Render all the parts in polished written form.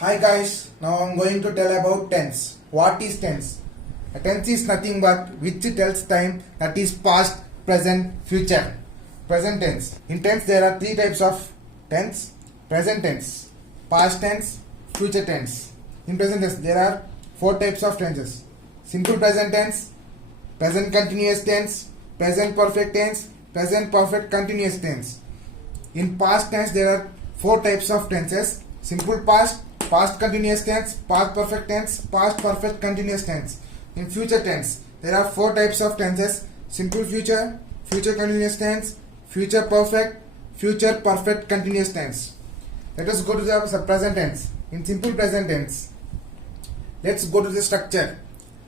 Hi guys, now I'm going to tell about tense. What is tense? A tense is nothing but which tells time, that is past, present, future. Present tense. In tense there are three types of tense. Present tense, past tense, future tense. In present tense there are four types of tenses. Simple present tense, present continuous tense, present perfect tense, present perfect continuous tense. In past tense there are four types of tenses. Simple past, past continuous tense, past perfect tense, past perfect continuous tense. In future tense there are four types of tenses. Simple future, future continuous tense, future perfect continuous tense. Let us go to the present tense. In simple present tense, let's go to the structure.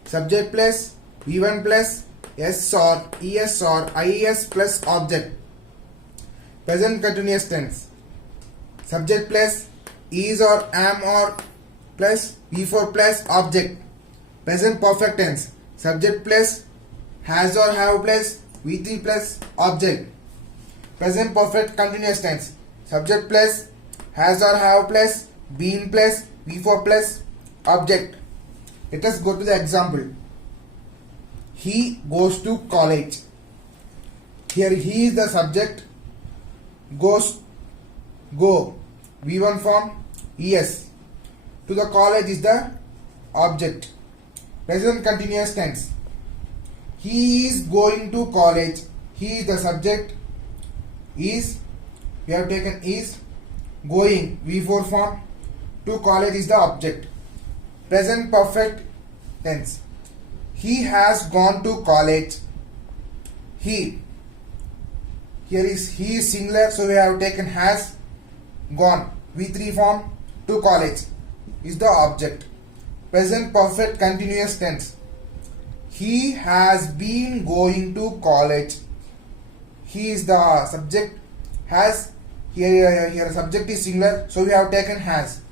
Subject plus V1 plus S or ES or IES plus object. Present continuous tense. Subject plus is or am or plus V4 plus object. Present perfect tense. Subject plus has or have plus V3 plus object. Present perfect continuous tense. Subject plus has or have plus been plus V4 plus object. Let us go to the example. He goes to college. Here he is the subject. Goes, go, V1 form, ES. To the college is the object. Present continuous tense. He is going to college. He is the subject. Is, we have taken is, going, V4 form. To college is the object. Present perfect tense. He has gone to college. He. Here is he is singular, so we have taken has gone. V3 form. To college is the object. Present perfect continuous tense. He has been going to college. He is the subject. Has, here subject is singular, so we have taken has.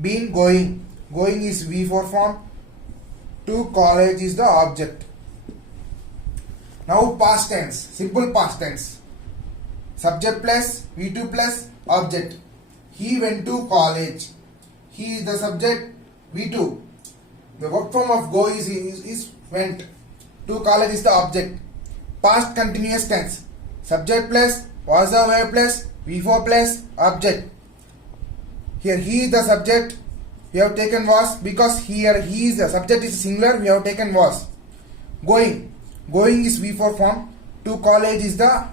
Been going. Going is V4 form. To college is the object. Now past tense. Simple past tense. Subject plus V2 plus object. He went to college. He is the subject. V2. The verb form of go is went. To college is the object. Past continuous tense. Subject plus was the verb plus V4 plus object. Here he is the subject. We have taken was because here he is the subject is singular. We have taken was. Going. Going is V4 form. To college is the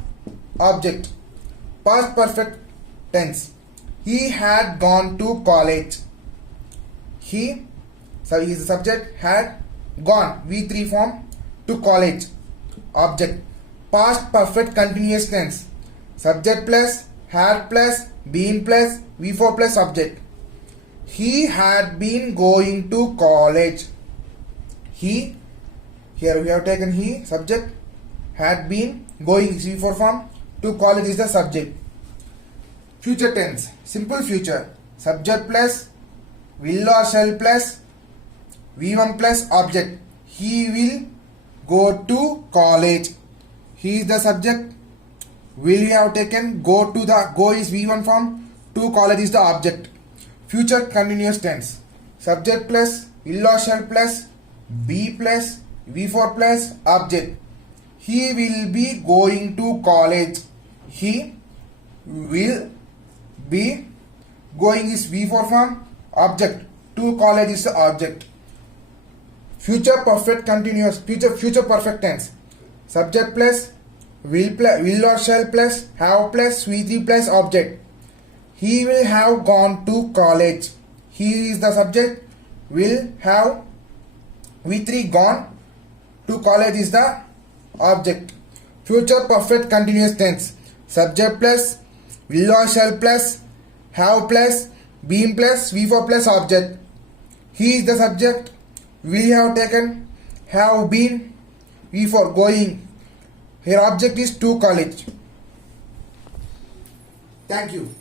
object. Past perfect tense. He had gone to college. He is the subject, had gone, V3 form, to college. Object. Past perfect continuous tense. Subject plus, had plus, been plus, V4 plus object. He had been going to college. He, here we have taken he, subject, had been going, V4 form, to college is the subject. Future tense. Simple future. Subject plus will or shall plus V1 plus object. He will go to college. He is the subject. Will you have taken go to the go is V1 form. To college is the object. Future continuous tense. Subject plus will or shall plus be plus V4 plus object. He will be going to college. He will be going is V4 form. Object. To college is the object. Future perfect continuous. Future perfect tense. Subject plus will or shall plus have plus V3 plus object. He will have gone to college. He is the subject. Will have V3 gone. To college is the object. Future perfect continuous tense. Subject plus will or shall plus have plus been plus V4 plus object. He is the subject. We have taken have been V4 going. Here object is to college. Thank you.